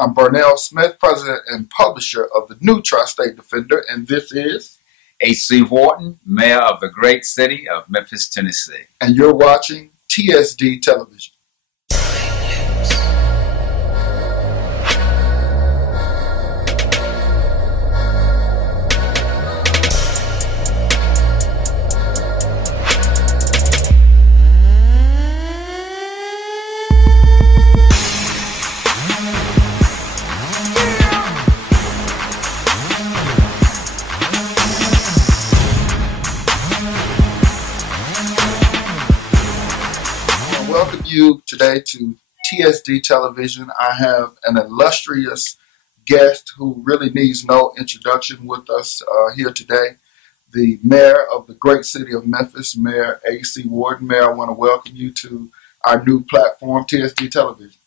I'm Bernal Smith, President and Publisher of the new Tri-State Defender, and this is AC Wharton, Mayor of the great city of Memphis, Tennessee. And you're watching TSD Television. Welcome you today to TSD Television. I have an illustrious guest who really needs no introduction with us here today. The Mayor of the great city of Memphis, Mayor AC Wharton. Mayor, I want to welcome you to our new platform, TSD Television.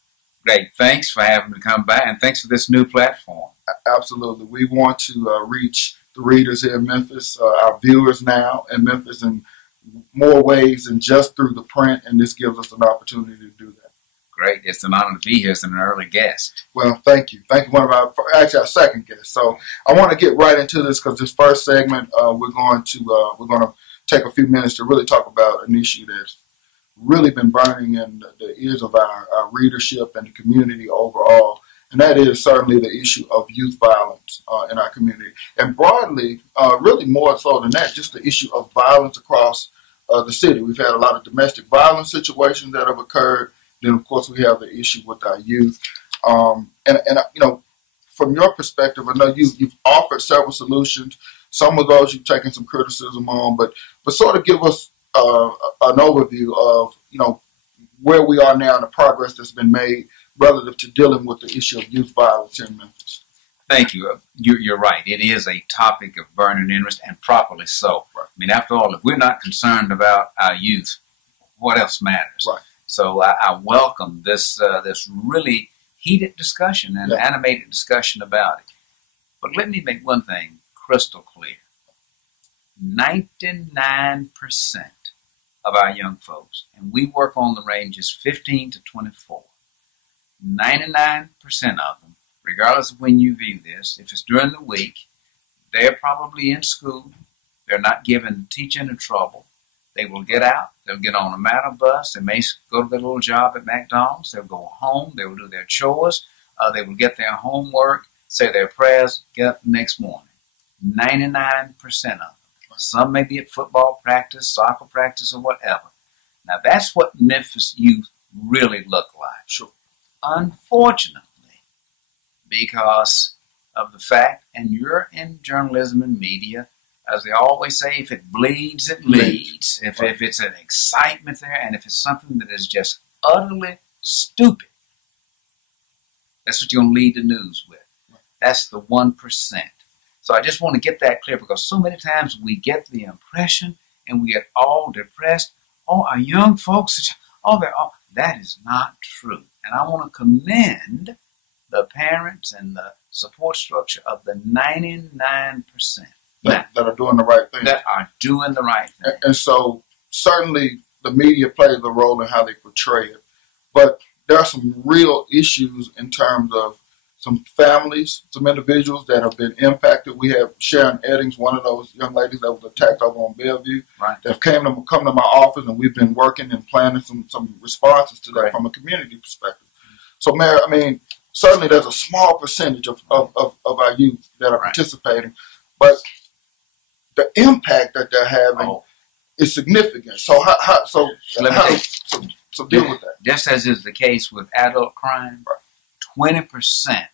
Great. Thanks for having me come by, and thanks for this new platform. Absolutely. We want to reach the readers here in Memphis, our viewers now in Memphis, in more ways than just through the print, and this gives us an opportunity to do that. Great. It's an honor to be here as an early guest. Well, thank you. Thank you. One of our second guest. So I want to get right into this because this first segment, we're going to take a few minutes to really talk about an issue that's really been burning in the ears of our readership and the community overall, and that is certainly the issue of youth violence in our community. And broadly, really more so than that, just the issue of violence across the city. We've had a lot of domestic violence situations that have occurred. Then, of course, we have the issue with our youth. And you know, from your perspective, I know you've offered several solutions. Some of those you've taken some criticism on, but sort of give us an overview of, you know, where we are now and the progress that's been made relative to dealing with the issue of youth violence in Memphis. Thank you. You're right. It is a topic of burning interest, and properly so. Right. I mean, after all, if we're not concerned about our youth, what else matters? Right. So I welcome this really heated discussion and animated discussion about it. But let me make one thing crystal clear. 99% of our young folks, and we work on the ranges 15 to 24, 99% of them, regardless of when you view this, if it's during the week, they're probably in school, they're not given teaching in trouble, they will get out, they'll get on a matter bus, they may go to their little job at McDonald's, they'll go home, they will do their chores, they will get their homework, say their prayers, get up the next morning. 99% of them. Some may be at football practice, soccer practice, or whatever. Now, that's what Memphis youth really look like. Sure. Unfortunately, because of the fact, and you're in journalism and media, as they always say, if it bleeds, it leads. If it's an excitement there, and if it's something that is just utterly stupid, that's what you're going to lead the news with. That's the 1%. So I just want to get that clear, because so many times we get the impression and we get all depressed. Oh, our young folks, that is not true. And I want to commend the parents and the support structure of the 99% that are doing the right thing. That are doing the right thing. And so certainly the media plays a role in how they portray it. But there are some real issues in terms of some families, some individuals that have been impacted. We have Sharon Eddings, one of those young ladies that was attacked over on Bellevue, right, that have come to my office, and we've been working and planning some responses to that from a community perspective. So, Mayor, I mean, certainly there's a small percentage of our youth that are participating, but the impact that they're having is significant. So so deal with that. Just as is the case with adult crime, 20%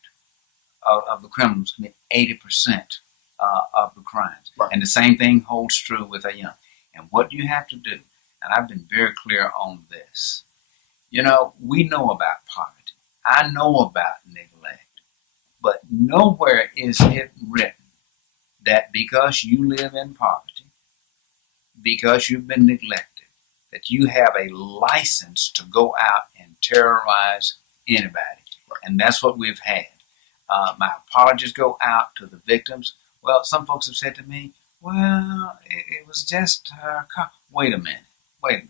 of the criminals commit 80% of the crimes. Right. And the same thing holds true with a young. And what you have to do, and I've been very clear on this, you know, we know about poverty. I know about neglect. But nowhere is it written that because you live in poverty, because you've been neglected, that you have a license to go out and terrorize anybody. And that's what we've had. My apologies go out to the victims. Well, some folks have said to me, well, it was just wait a minute. Wait.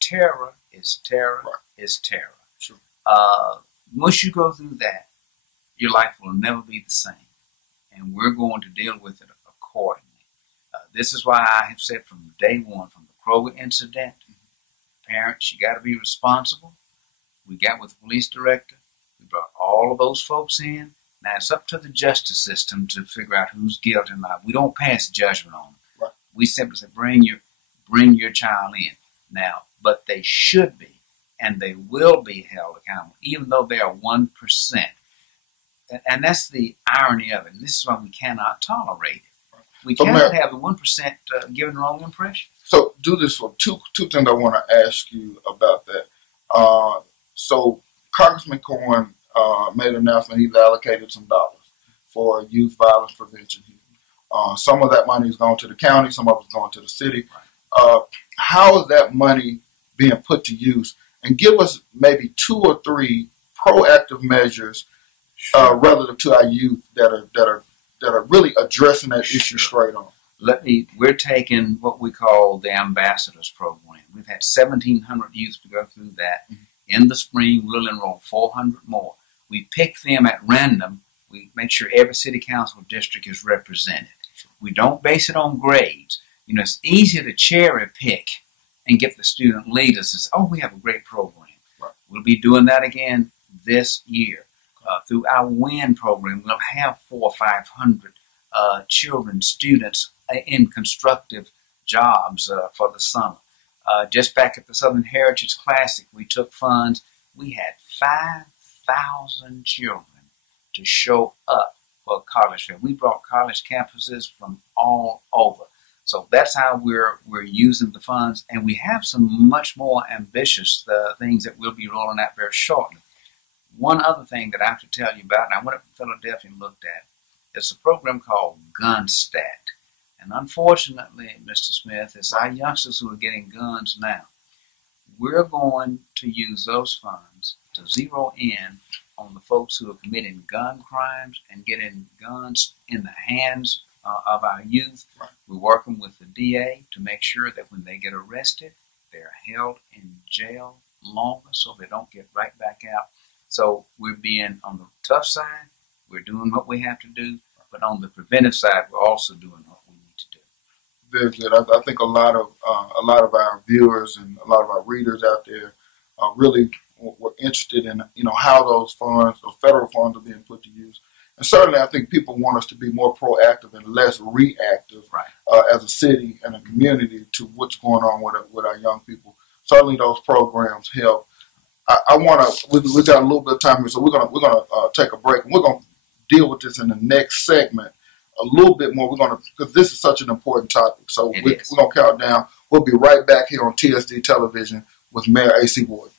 Terror is terror is terror. Sure. once you go through that, your life will never be the same. And we're going to deal with it accordingly. This is why I have said from day one, from the Kroger incident, parents, you got to be responsible. We got with the police director. We brought all of those folks in. Now it's up to the justice system to figure out who's guilty or not. We don't pass judgment on them. Right. We simply say, bring your child in. Now, but they should be, and they will be held accountable, even though they are 1%. And that's the irony of it. And this is why we cannot tolerate it. We cannot have the 1% giving the wrong impression. So do this for two things I want to ask you about that. So Congressman Cohen made an announcement. He's allocated some dollars for youth violence prevention. Some of that money is going to the county. Some of it is going to the city. How is that money being put to use? And give us maybe 2 or 3 proactive measures relative to our youth that are really addressing that issue straight on. We're taking what we call the Ambassadors Program. We've had 1,700 youth to go through that. Mm-hmm. In the spring, we'll enroll 400 more. We pick them at random. We make sure every city council district is represented. We don't base it on grades. It's easier to cherry pick and get the student leaders and say, oh, we have a great program. Right. We'll be doing that again this year. Through our WIN program, we'll have 400 or 500 children, students in constructive jobs for the summer. Just back at the Southern Heritage Classic, we took funds. We had 5,000 children to show up for a college fair. We brought college campuses from all over. So that's how we're using the funds. And we have some much more ambitious things that we'll be rolling out very shortly. One other thing that I have to tell you about, and I went up to Philadelphia and looked at, it's a program called GunStat. And unfortunately, Mr. Smith, it's our youngsters who are getting guns now. We're going to use those funds to zero in on the folks who are committing gun crimes and getting guns in the hands of our youth. Right. We're working with the DA to make sure that when they get arrested, they're held in jail longer so they don't get right back out. So we're being on the tough side, we're doing what we have to do, but on the preventive side, we're also doing what we need to do. Very good. I think a lot of our viewers and a lot of our readers out there really were interested in how those funds, those federal funds, are being put to use. And certainly, I think people want us to be more proactive and less reactive, right, as a city and a community to what's going on with our young people. Certainly, those programs help. I want to. We got a little bit of time here, so we're gonna take a break, and we're gonna deal with this in the next segment a little bit more. Because this is such an important topic. So we're gonna count down. We'll be right back here on TSD Television with Mayor AC Wharton.